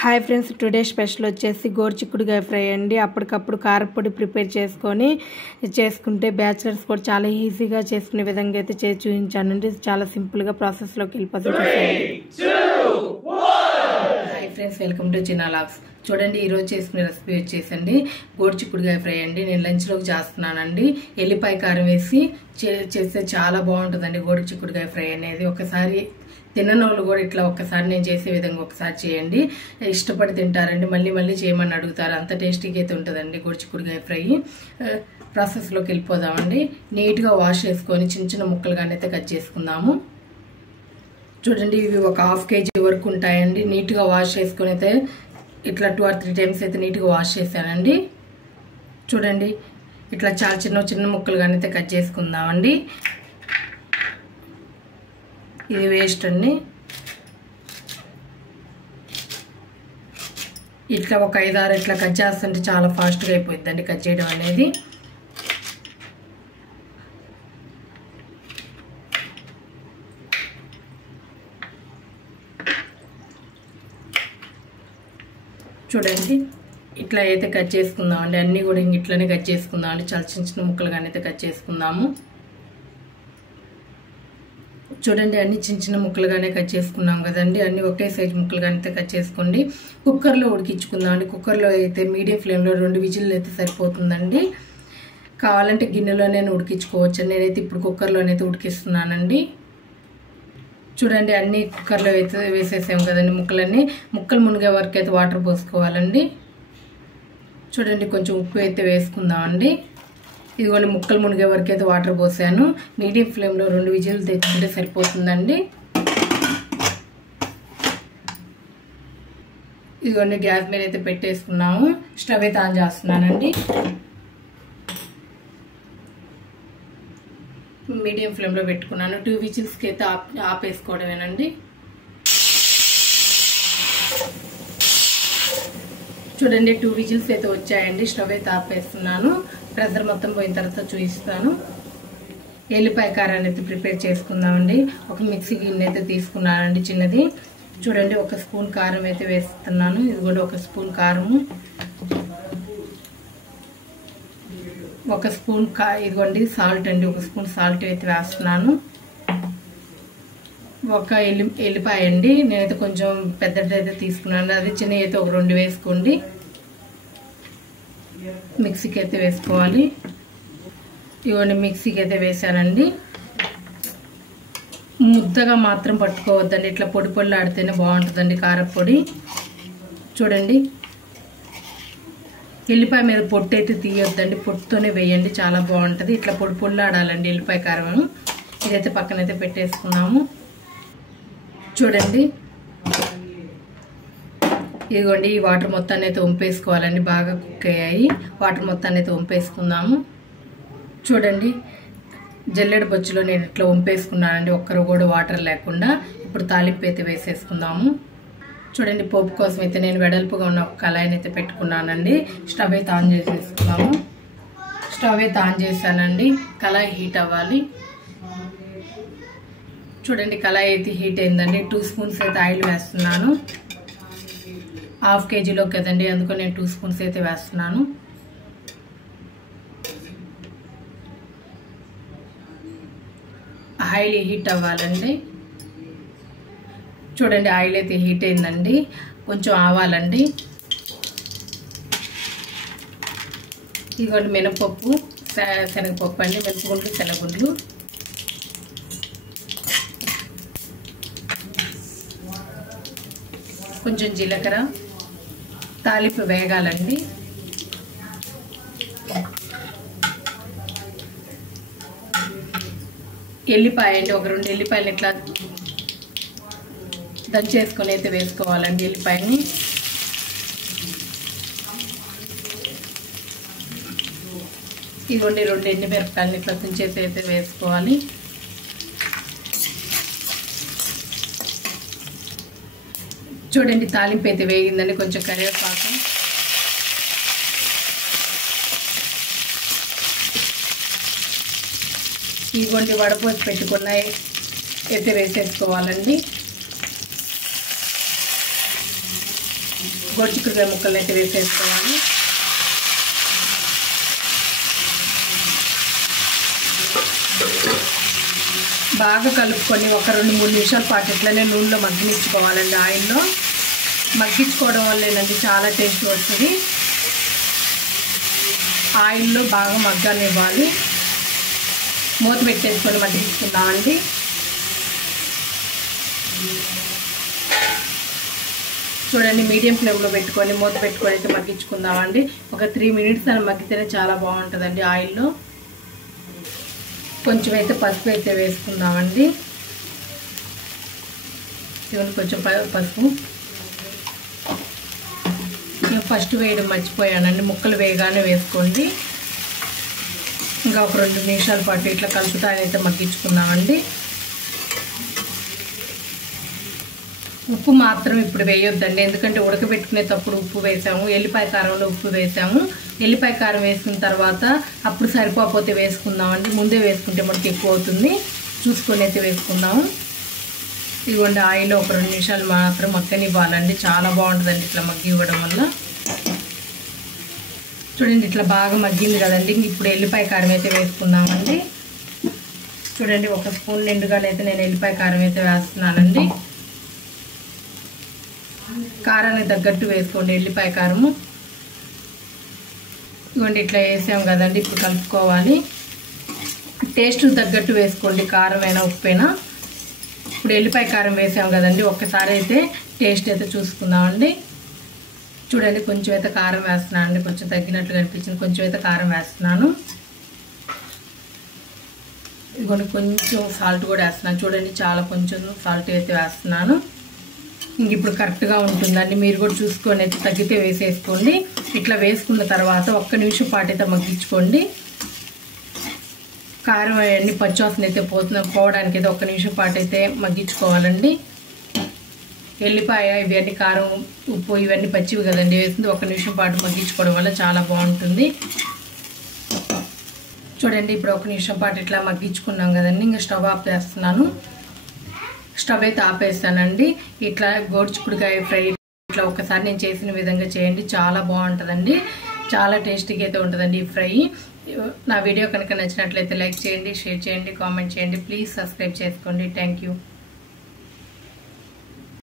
Hi friends, today special వచ్చేసి గోరుచిక్కుడుకాయ fry అండి. అప్పటికప్పుడు కారపొడి ప్రిపేర్ చేసుకుంటే బ్యాచిలర్స్ కూడా చాలా ఈజీగా చేసుకునే విధంగా అయితే చేసి చూపించానండి. చాలా సింపుల్గా ప్రాసెస్లోకి వెళ్ళిపోతుంది. Hi friends, welcome to Chinna logs. చూడండి, ఈరోజు చేసుకునే రెసిపీ వచ్చేసండి గోరుచిక్కుడుకాయ ఫ్రై అండి. నేను లంచ్లోకి చేస్తున్నానండి. ఎల్లిపాయ కారం వేసి చేస్తే చాలా బాగుంటుందండి గోరుచిక్కుడుకాయ ఫ్రై అనేది. ఒకసారి తినని వాళ్ళు కూడా ఇట్లా ఒక్కసారి నేను చేసే విధంగా ఒకసారి చేయండి. ఇష్టపడి తింటారండి, మళ్ళీ మళ్ళీ చేయమని అడుగుతారు. అంత టేస్టీగా అయితే ఉంటుందండి గోరుచిక్కుడుకాయ ఫ్రై. ప్రాసెస్లోకి వెళ్ళిపోదామండి. నీట్గా వాష్ చేసుకొని చిన్న చిన్న ముక్కలుగానే అయితే కట్ చేసుకుందాము. చూడండి, ఇవి ఒక ½ kg వరకు ఉంటాయండి. నీట్గా వాష్ చేసుకొని అయితే ఇట్లా 2 or 3 times అయితే నీట్గా వాష్ చేశానండి. చూడండి, ఇట్లా చాలా చిన్న చిన్న ముక్కలుగానే అయితే కట్ చేసుకుందామండి. ఇది వేస్ట్ అండి. ఇట్లా ఒక 5-6 ఇట్లా కట్ చేస్తుంటే చాలా ఫాస్ట్గా అయిపోతుందండి కట్ చేయడం అనేది. చూడండి, ఇట్లా అయితే కట్ చేసుకుందామండి. అన్నీ కూడా ఇట్లనే కట్ చేసుకుందామండి. చాలా చిన్న చిన్న ముక్కలుగానే అయితే కట్ చేసుకుందాము. చూడండి, అన్ని చిన్న చిన్న ముక్కలుగానే కట్ చేసుకున్నాం కదండి. అన్ని ఒకే సైజు ముక్కలుగానే అయితే కట్ చేసుకోండి. కుక్కర్లో ఉడికించుకుందామండి. కుక్కర్లో అయితే మీడియం ఫ్లేమ్లో 2 విజిల్లు అయితే సరిపోతుందండి. కావాలంటే గిన్నెలోనే ఉడికించుకోవచ్చు. నేనైతే ఇప్పుడు కుక్కర్లోనైతే ఉడికిస్తున్నానండి. చూడండి, అన్ని కుక్కర్లో అయితే వేసేసాం కదండి ముక్కలన్నీ. ముక్కలు మునిగే వరకు అయితే వాటర్ పోసుకోవాలండి. చూడండి, కొంచెం ఉప్పు అయితే వేసుకుందామండి. ఇదిగోండి, ముక్కలు మునిగే వరకు అయితే వాటర్ పోసాను. మీడియం ఫ్లేమ్లో 2 విజిల్లు తెచ్చుకుంటే సరిపోతుందండి. ఇదిగోండి, గ్యాస్ మీద అయితే పెట్టేసుకున్నాము. స్టవ్ అయితే ఆన్ చేస్తున్నానండి. మీడియం ఫ్లేమ్లో పెట్టుకున్నాను. 2 విజిల్స్కి అయితే ఆపేసుకోవడమేనండి. చూడండి, 2 విజిల్స్ అయితే వచ్చాయండి. స్టవ్ అయితే ఆపేస్తున్నాను. ప్రెషర్ మొత్తం పోయిన తర్వాత చూపిస్తాను. ఎల్లిపాయ కారాన్ని అయితే ప్రిపేర్ చేసుకుందామండి. ఒక మిక్సీ గిన్నె అయితే తీసుకున్నానండి చిన్నది. చూడండి, 1 స్పూన్ కారం అయితే వేస్తున్నాను. ఇది కూడా 1 స్పూన్ కారము, 1 స్పూన్ ఇదిగోండి సాల్ట్ అండి. 1 స్పూన్ సాల్ట్ అయితే వేస్తున్నాను. 1 ఎల్లిపాయ అండి. నేనైతే కొంచెం పెద్దది అయితే తీసుకున్నాను. అది చిన్న అయితే ఒక 2 వేసుకోండి. మిక్సీకి అయితే వేసుకోవాలి. ఇవన్నీ మిక్సీకి అయితే వేసానండి. ముద్దగా మాత్రం పట్టుకోవద్దండి. ఇట్లా పొడి పొడిలు ఆడితేనే బాగుంటుందండి కారపొడి. చూడండి, ఎల్లిపాయ మీద పొట్టు అయితే తీయొద్దండి. పొట్టుతోనే వేయండి, చాలా బాగుంటుంది. ఇట్లా పొడి పొడిలు ఆడాలండి ఎల్లిపాయ కారం. ఇదైతే పక్కనైతే పెట్టేసుకున్నాము. చూడండి, ఇదిగోండి, ఈ వాటర్ మొత్తాన్ని అయితే వంపేసుకోవాలండి. బాగా కుక్ అయ్యాయి. వాటర్ మొత్తాన్ని అయితే వంపేసుకుందాము. చూడండి, జల్లెడ బొచ్చులో నేను ఇట్లా వంపేసుకున్నానండి, ఒక్కరు కూడా వాటర్ లేకుండా. ఇప్పుడు తాలింపు అయితే వేసేసుకుందాము. చూడండి, పోపు కోసం అయితే నేను వెడల్పుగా ఉన్న ఒక కళాయిని అయితే పెట్టుకున్నానండి. స్టవ్ అయితే ఆన్ చేసేసుకున్నాము. స్టవ్ అయితే ఆన్ చేశానండి. కళాయి హీట్ అవ్వాలి. చూడండి, కళాయి అయితే హీట్ అయిందండి. 2 స్పూన్స్ అయితే ఆయిల్ వేస్తున్నాను. ½ kgలో కదండి, అందుకని నేను 2 స్పూన్స్ అయితే వేస్తున్నాను. ఆయిల్ హీట్ అవ్వాలండి. చూడండి, ఆయిల్ అయితే హీట్ అయిందండి. కొంచెం ఆవాలండి. ఇదిగోండి, మినపప్పు, శనగపప్పు అండి. మినపగుండ్లు, శనగగుండ్లు, కొంచెం జీలకర్ర. తాలింపు వేగాలండి. ఎల్లిపాయ అండి, ఒక 2 ఎల్లిపాయలు ఇట్లా దంచేసుకొని అయితే వేసుకోవాలండి ఎల్లిపాయని. ఇదిగోండి, 2 ఎండుమిరపకాయలు ఇట్లా తుంచేసి అయితే వేసుకోవాలి. చూడండి, తాలింపు అయితే వేగిందండి. కొంచెం కరివేపాకు, ఇదిగోండి వడపోసి పెట్టుకున్న అయితే వేసేసుకోవాలండి. గోరుచిక్కుడుకాయ ముక్కలను అయితే వేసేసుకోవాలి. బాగా కలుపుకొని ఒక 2-3 నిమిషాల పాటు ఇట్లనే నూనెలో మగ్గించుకోవాలండి. ఆయిల్లో మగ్గించుకోవడం వల్లేనండి చాలా టేస్ట్ వస్తుంది. ఆయిల్లో బాగా మగ్గనివ్వాలి. మూత పెట్టేసుకొని మగ్గించుకుందామండి. చూడండి, మీడియం ఫ్లేమ్లో పెట్టుకొని మూత పెట్టుకొని అయితే మగ్గించుకుందామండి. ఒక 3 మినిట్స్ అని మగ్గితేనే చాలా బాగుంటుందండి. ఆయిల్లో కొంచెం అయితే పసుపు అయితే వేసుకుందామండి. ఇవన్నీ కొంచెం పసుపు ఫస్ట్ వేయడం మర్చిపోయానండి. ముక్కలు వేయగానే వేసుకోండి. ఇంకా ఒక 2 నిమిషాల పాటు ఇట్లా కలుపుతా అయితే మగ్గించుకుందామండి. ఉప్పు మాత్రం ఇప్పుడు వేయొద్దండి, ఎందుకంటే ఉడకబెట్టుకునేటప్పుడు ఉప్పు వేసాము, ఎల్లిపాయ కారంలో ఉప్పు వేసాము. ఎల్లిపాయ కారం వేసుకున్న తర్వాత అప్పుడు సరిపోతే వేసుకుందామండి. ముందే వేసుకుంటే మనకి ఎక్కువ అవుతుంది, చూసుకొని అయితే వేసుకుందాము. ఇదిగోండి, ఆయిల్లో ఒక 2 నిమిషాలు మాత్రం మగ్గనివ్వాలండి. చాలా బాగుంటుందండి ఇట్లా మగ్గి ఇవ్వడం వల్ల. చూడండి, ఇట్లా బాగా మగ్గింది కదండి. ఇప్పుడు ఎల్లిపాయ కారం అయితే వేసుకుందామండి. చూడండి, 1 స్పూన్ నిండుగానైతే నేను ఎల్లిపాయ కారం అయితే వేస్తున్నానండి. కారానికి తగ్గట్టు వేసుకోండి ఎల్లిపాయ కారము. ఇవ్వండి, ఇట్లా వేసాం కదండి. ఇప్పుడు కలుపుకోవాలి. టేస్ట్ తగ్గట్టు వేసుకోండి, కారమైనా ఉప్పైనా. ఇప్పుడు ఎల్లిపాయ కారం వేసాం కదండి, ఒక్కసారి అయితే టేస్ట్ అయితే చూసుకుందామండి. చూడండి, కొంచెం అయితే కారం వేస్తున్నాను అండి. కొంచెం తగ్గినట్లు అనిపించింది, కొంచెం అయితే కారం వేస్తున్నాను. ఇదిగోండి, కొంచెం సాల్ట్ కూడా వేస్తున్నాను. చూడండి, చాలా కొంచెం సాల్ట్ అయితే వేస్తున్నాను. ఇంక ఇప్పుడు కరెక్ట్గా ఉంటుందండి. మీరు కూడా చూసుకొని అయితే తగ్గితే వేసేసుకోండి. ఇట్లా వేసుకున్న తర్వాత 1 నిమిషం పాటు అయితే మగ్గించుకోండి. కారం అవన్నీ పచ్చివాసన అయితే పోవడానికి అయితే 1 నిమిషం పాటు అయితే మగ్గించుకోవాలండి. ఎల్లిపాయ ఇవన్నీ కారం ఉప్పు ఇవన్నీ పచ్చివి కదండి, వేసింది 1 నిమిషం పాటు మగ్గించుకోవడం వల్ల చాలా బాగుంటుంది. చూడండి, ఇప్పుడు 1 నిమిషం పాటు ఇట్లా మగ్గించుకున్నాం కదండి. ఇంకా స్టవ్ ఆఫ్ చేస్తున్నాను. స్టవ్ అయితే ఆపేస్తానండి. ఇట్లా గోరుచిక్కుడుకాయ ఫ్రై ఇట్లా ఒకసారి నేను చేసిన విధంగా చేయండి, చాలా బాగుంటుందండి. చాలా టేస్టీగా అయితే ఉంటుందండి ఈ ఫ్రై. నా వీడియో కనుక నచ్చినట్లయితే లైక్ చేయండి, షేర్ చేయండి, కామెంట్ చేయండి. ప్లీజ్ సబ్స్క్రైబ్ చేసుకోండి. Thank you.